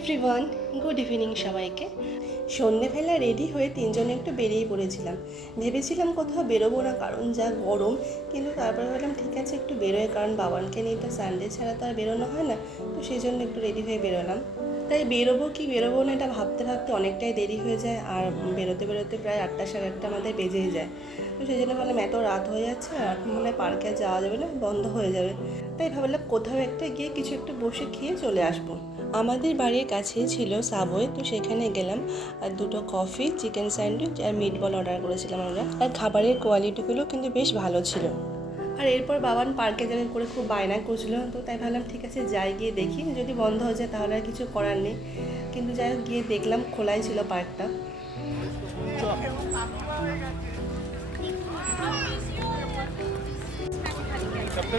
Everyone good evening সবাইকে। সন্ধেবেলা ready হয়ে তিনজনে একটু বেরিয়ে পড়েছিলাম। ভেবেছিলাম কোথাও বেরোবো না, কারণ যা গরম। কিন্তু তারপরে ভাবলাম, ঠিক আছে, একটু বেরোয় কারণ বাবানকে নিয়ে তো সানডে ছাড়া তো আর বেরোনো হয় না। তো সেই জন্য একটু রেডি হয়ে বেরোলাম। তাই বেরোবো কি বেরোবো না, এটা ভাবতে ভাবতে অনেকটাই দেরি হয়ে যায়, আর বেরোতে বেরোতে প্রায় আটটা সাড়ে আটটা আমাদের বেজেই যায়। তো সেই জন্য ভাবলাম, এত রাত হয়ে যাচ্ছে, আর মনে হয় পার্কে যাওয়া যাবে না, বন্ধ হয়ে যাবে। তাই ভাবলাম, কোথাও একটা গিয়ে কিছু একটু বসে খেয়ে চলে আসব। আমাদের বাড়ির কাছেই ছিল সাবওয়ে তো সেখানে গেলাম। আর দুটো কফি চিকেন স্যান্ডউইচ আর মিট বল অর্ডার করেছিলাম আমরা। আর খাবারের কোয়ালিটিগুলো কিন্তু বেশ ভালো ছিল। আর এরপর বাবান পার্কে যাবে করে খুব বায়না করছিল, তো তাই ভাবলাম, ঠিক আছে, যাই, গিয়ে দেখি। যদি বন্ধ হয়ে যায় তাহলে আর কিছু করার নেই। কিন্তু যাই হোক, গিয়ে দেখলাম খোলাই ছিল পার্কটা तब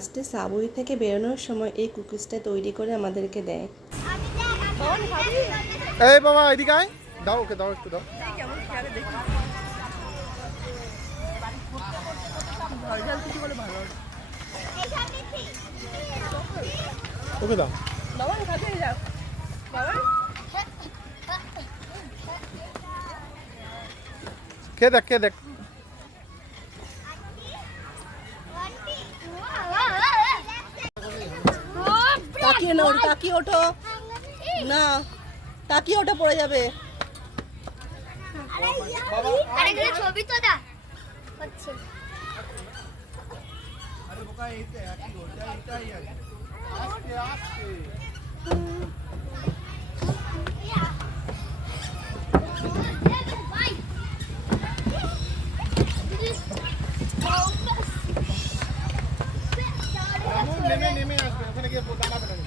লাস্টে সাবওয়ে থেকে বেরোনোর সময় এই কুকিজটা তৈরি করে আমাদেরকে দেয়। এই বাবা, এদিকে আয়। দাও ওকে, দাও একটু, দাও। ওকে দাও। কে দেখ কে দেখ। তাকিয়ে না ওঠো তাকিয়ে ওঠো না তাকিয়ে ওঠা পড়ে যাবে ছবি তো দা হচ্ছে নেমে নেমে আসবে ওখানে গিয়ে লাগা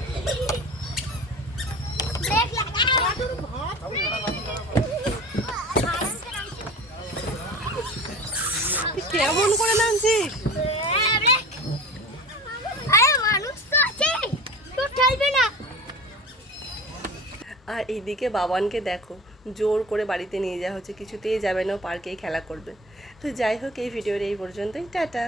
কেমন করে নামছিস? আরে এইদিকে বাবানকে দেখো, জোর করে বাড়িতে নিয়ে যাওয়া হচ্ছে, কিছুতেই যাবে না পার্কেই খেলা করবে। তো যাই হোক, এই ভিডিওর এই পর্যন্তই, টাটা।